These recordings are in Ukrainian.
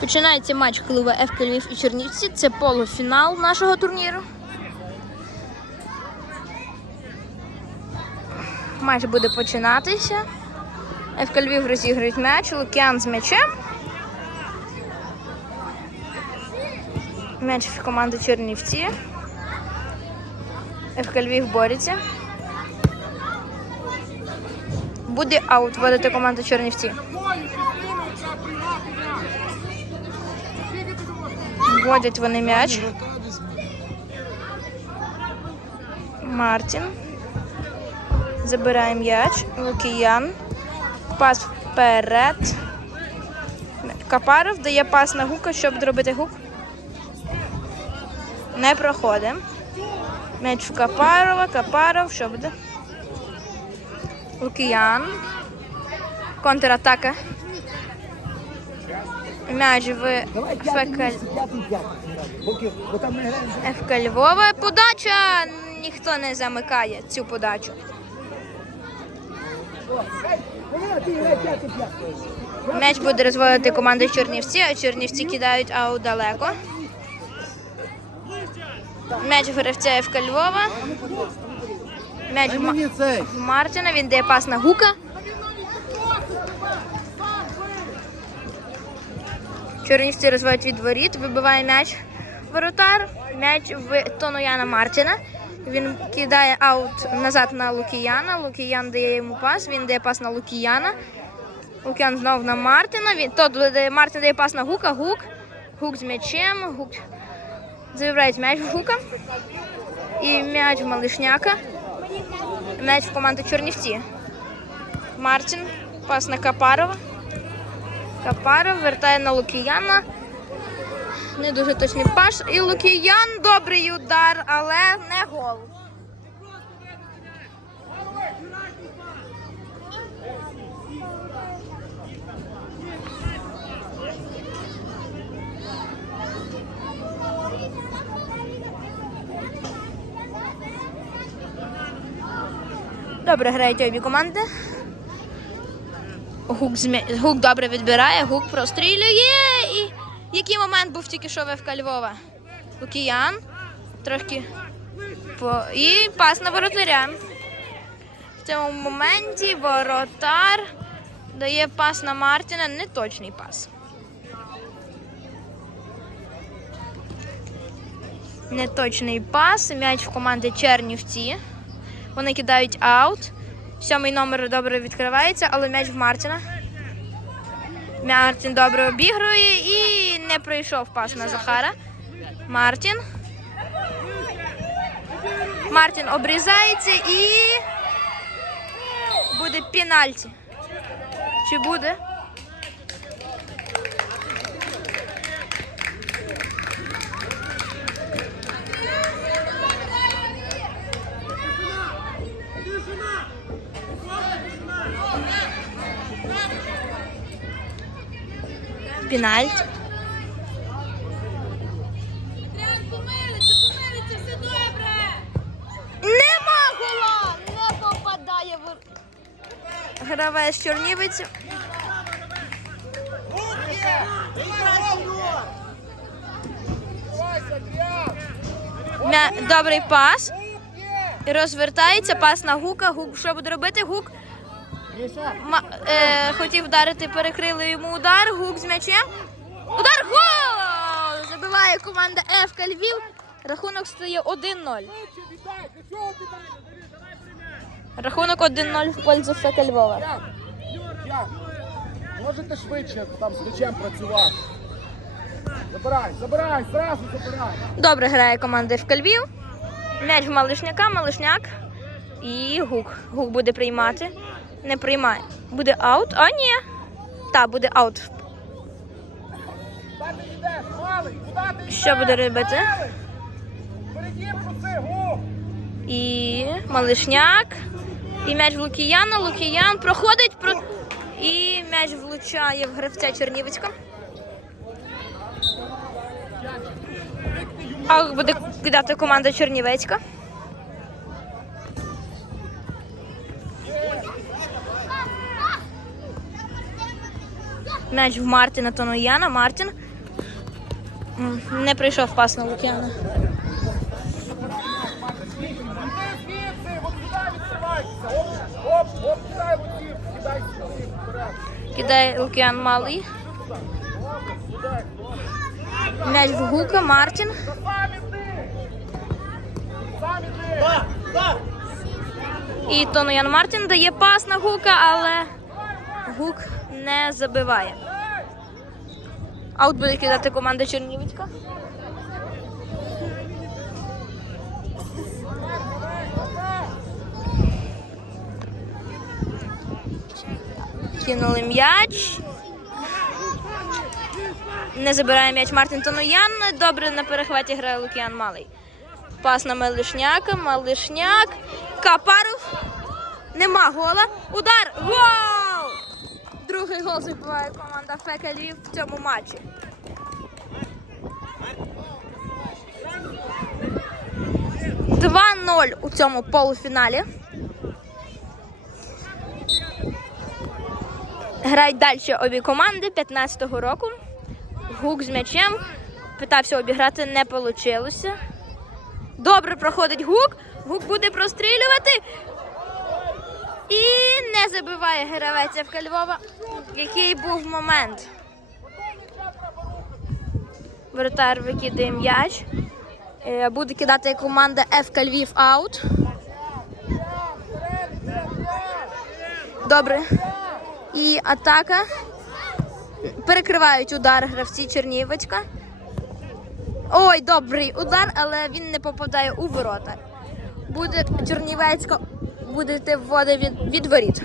Починається матч клуба ФК Львів і Чернівці. Це полуфінал нашого турніру. Матч буде починатися. ФК Львів розіграють м'яч. Лук'ян з м'ячем. М'яч в команди Чернівці. ФК Львів бореться. Буде аут вводити команду Чернівці. Вводять вони м'яч. Мартін. Забирає м'яч. Лукіян. Пас вперед. Капаров дає пас на гука, щоб зробити гук. Не проходить. М'яч в Капарова. Капаров. Що буде? Лукіян. Контратака. М'яч в ФК, Львова. Подача. Ніхто не замикає цю подачу. М'яч буде розводити команда Чернівці, а Чернівці кидають аут далеко. М'яч в гравця ФК Львова. М'яч в Мартіна, він дає пас на гука. Чернівці розводять від воріт, вибиває м'яч воротар. М'яч в Тонояна Мартіна. Він кидає аут назад на Лукіяна. Лукіян дає йому пас, він дає пас на Лукіяна. Лук'ян знов на Мартина. Він то дає- Мартин дає пас на Гука. Гук. Гук з м'ячем. Гук забирають м'яч в Гука. І м'яч в Малишняка. М'яч в команду Чорнівці. Мартин. Пас на Капарова. Капаров вертає на Лукіяна. Не дуже точний пас. І Лукіян добрий удар, але не гол. Добре грають обі команди. Гук, змі... Гук добре відбирає, гук прострілює. І який момент був тільки що в ФК Львова? Лукіян. Трохи. По... І пас на воротаря. В цьому моменті воротар дає пас на Мартіна. Неточний пас. Неточний пас. М'яч в команди Чернівці. Вони кидають аут. Сьомий номер добре відкривається, але м'яч в Мартіна. Мартін добре обігрує і не пройшов пас на Захара. Мартін. Мартін обрізається і буде пенальті. Чи буде? Пенальті. Нема гола! Не попадає в гравець Чорнівець. Добрий пас. Розвертається, пас на гука. Гук що буде робити? Гук Ма- е, хотів вдарити, перекрили йому удар. Гук з м'ячем. Удар гол! Забиває команда ФК Львів. Рахунок стає 1-0. Рахунок 1-0 в пользу ФК Львова. Можете швидше там з м'ячем працювати. Забирай, забирай, зразу забирай. Добре грає команда ФК Львів. М'яч в Малишняка, Малишняк. І гук. Гук буде приймати. Не приймає. Буде аут. А, ні. Так, буде аут. Що буде робити? І Малишняк. І м'яч в Лукіяна. Лукіян проходить про... і м'яч влучає в гравця Чернівецька. А буде кидати команда Чернівецька. М'яч в Мартіна Тонояна. Мартін Не прийшов пас на Лук'яна. Кидає Лук'ян малий. М'яч в Гука, Мартін. І Тоноян Мартін дає пас на Гука, але Гук не забиває. Аут буде кидати команда Чернівецька. Кинули м'яч. Не забирає м'яч Мартин Тоноян. Добре на перехваті грає Лукіан Малий. Пас на Малишняка, Малишняк. Капаров. Нема гола. Удар. Гол! Другий гол забиває команда Фека в цьому матчі. Два 0 у цьому полуфіналі. Грають далі обі команди 15-го року. Гук з м'ячем. Питався обіграти, не вийшло. Добре проходить гук. Гук буде прострілювати. І не забиває гравець ФК Львова. Який був момент. Воротар викидає м'яч. Е, Буде кидати команда ФК Львів аут. Добре. І атака. Перекривають удар гравці Чернівецька. Ой, добрий удар, але він не попадає у ворота. Буде Чернівецька будете вводити від, від воріт.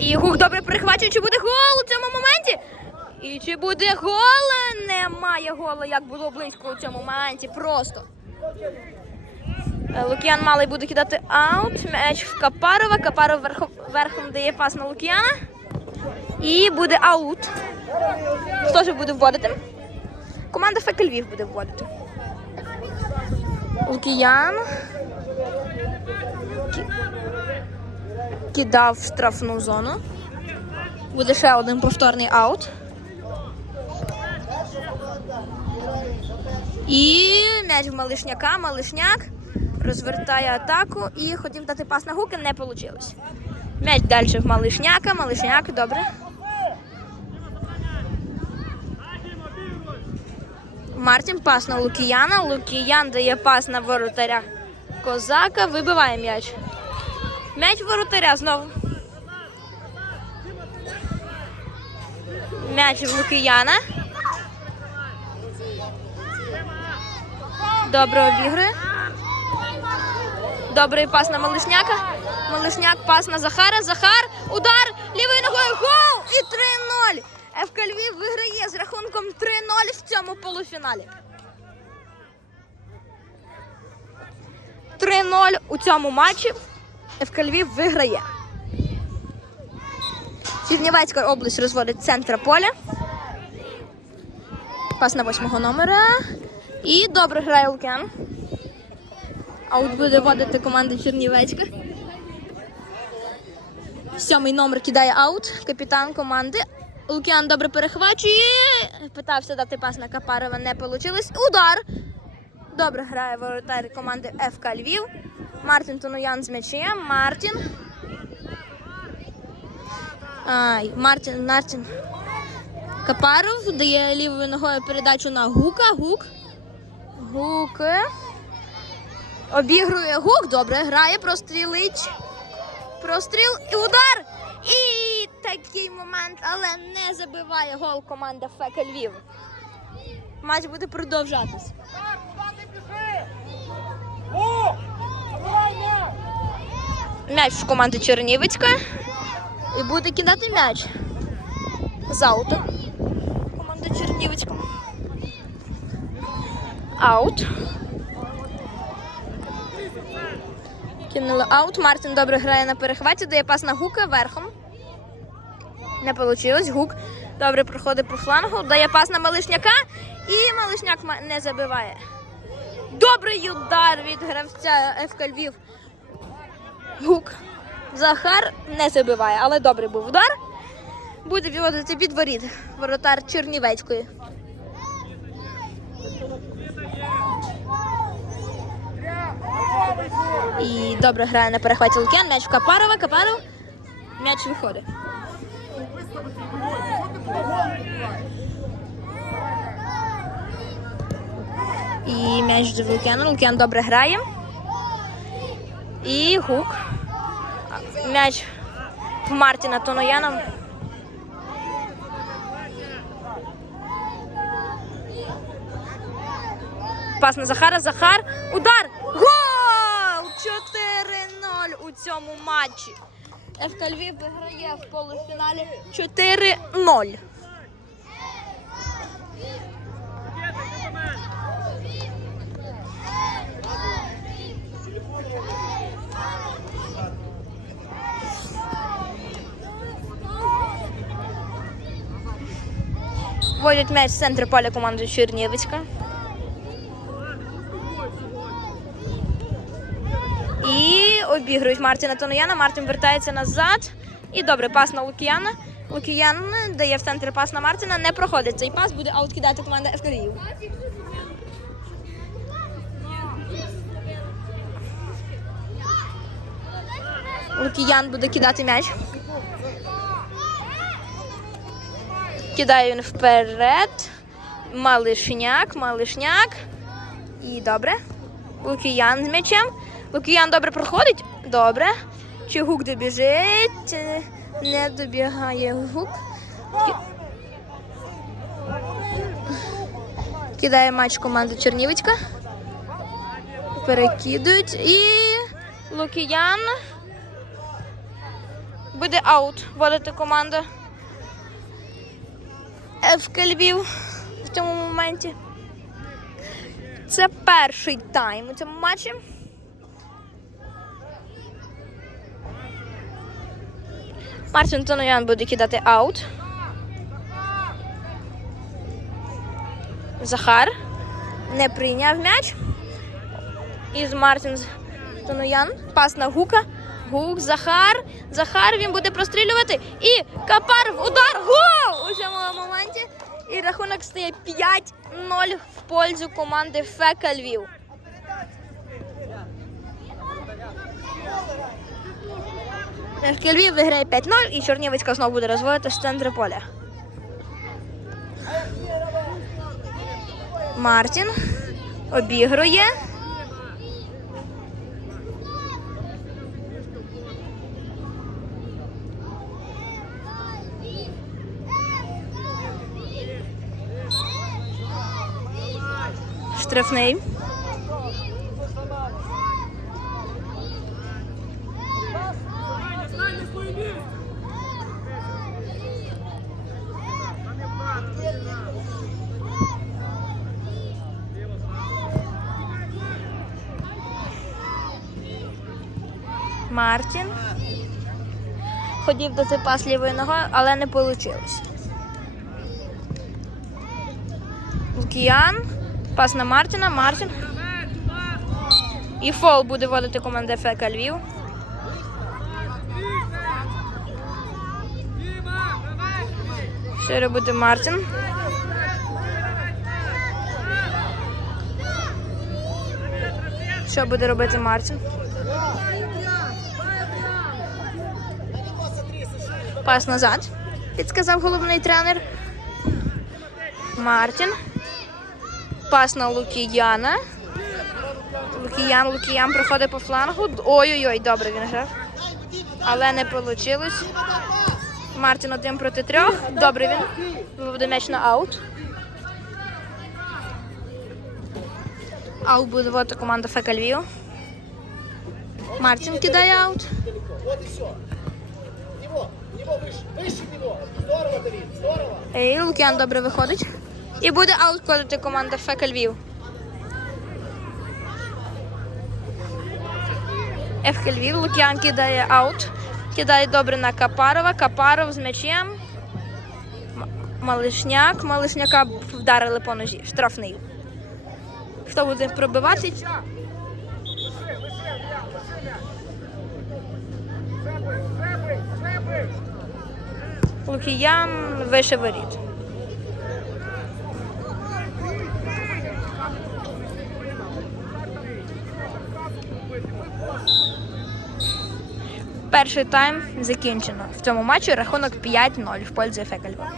І Гук добре перехвачує, чи буде гол у цьому моменті? І чи буде гол? Немає голу, як було близько у цьому моменті. Просто. Е, Лук'ян малий буде кидати аут. М'яч в Капарова. Капаров верхом, верхом дає пас на Лук'яна. І буде аут. Хто ж буде вводити? Команда ФК Львів буде вводити. Лукіян. Ки- Кидав в штрафну зону. Буде ще один повторний аут. І м'яч в Малишняка. Малишняк розвертає атаку і хотів дати пас на гуки, не вийшло. М'яч далі в Малишняка. Малишняк, добре. Мартін пас на Лукіяна. Лукіян дає пас на воротаря Козака. Вибиває м'яч. М'яч воротаря знову. М'яч в Лукіяна. Добре обігрує. Добрий пас на Малишняка. Малишняк пас на Захара. Захар. Удар лівою ногою. Гол! І 3-0. ФК Львів виграє з рахунком 3-0 в цьому полуфіналі. 3-0 у цьому матчі. ФК Львів виграє. Чернівецька область розводить центр поля. Пас на восьмого номера. І добре грає Лукян. Аут буде водити команда Чернівецька. Сьомий номер кидає аут. Капітан команди. Лукіан добре перехвачує. Питався дати пас на Капарова, не вийшло. Удар. Добре грає воротар команди ФК Львів. Мартін Тонуян з м'ячем. Мартін. Ай, Мартін, Мартін. Капаров дає лівою ногою передачу на Гука. Гук. Гук. Обігрує Гук. Добре грає, прострілить. Простріл і удар. І такий момент, але не забиває гол команда ФК Львів. Матч буде продовжатись. М'яч в команди Чернівецька. І буде кидати м'яч. З ауту. Команда Чернівецька. Аут. Кинули аут. Мартин добре грає на перехваті, дає пас на гука верхом. Не вийшло. Гук добре проходить по флангу, дає пас на Малишняка і Малишняк не забиває. Добрий удар від гравця ФК Львів. Гук. Захар не забиває, але добрий був удар. буде відводити під воріт воротар Чернівецької. І добре грає на перехваті Лук'ян. М'яч в Капарова. Капаров. М'яч виходить. І м'яч до Лук'яна. Лук'ян добре грає. І гук. М'яч Мартіна Тонояна. Пас на Захара. Захар. Удар! Гол! 4-0 у цьому матчі. ФК Львів виграє в полуфіналі 4-0. Вводять м'яч з центру поля команди Чернівецька. І обігрують Мартіна Тонояна. Мартін вертається назад. І добре, пас на Лукіяна. Лукіян дає в центр пас на Мартіна. Не проходить цей пас, буде аут кидати команда ФК Лукіян буде кидати м'яч. Кидає він вперед. Малишняк, малишняк. І добре. Лукіян з м'ячем. Лукіян добре проходить. Добре. Чи гук добіжить? Не добігає гук. Кидає матч команди Чернівецька. Перекидують. І Лукіян. Буде аут. Вводити команда. ФК Львів в цьому моменті. Це перший тайм у цьому матчі. Мартін Тоноян буде кидати аут. Захар не прийняв м'яч. Із Мартін Тоноян. Пас на Гука. Гук, Захар. Захар він буде прострілювати. І Капаров удар. Гол! У цьому моменті. І рахунок стає 5-0 в пользу команди Фека Львів. ФК Львів виграє 5-0 і Чорнівецька знову буде розводити з центру поля. Мартін обігрує. Штрафний. Мартін. Хотів дати пас лівою ногою, але не вийшло. Лукіян. Пас на Мартіна. Мартін. І фол буде водити команда ФК Львів. Ще буде Мартін. Що буде робити Мартін? Пас назад. Підсказав головний тренер. Мартін. Пас на Лукіяна. Лукіян, Лукіян проходить по флангу. Ой-ой-ой, добре він грав. Але не вийшло. Мартін один проти трьох. Добре він. Виведе м'яч на аут. Аут буде вводити команда ФК. Мартін кидає аут. Ей, Лук'ян добре виходить. І буде аут команда ФК Львів. ФК Львів, Лук'ян кидає аут. Кидає добре на Капарова. Капаров з м'ячем. Малишняк. Малишняка вдарили по ножі. Штрафний. Хто буде пробивати? Лукіян вище воріт. Перший тайм закінчено. В цьому матчі рахунок 5-0 в пользу Фекельба.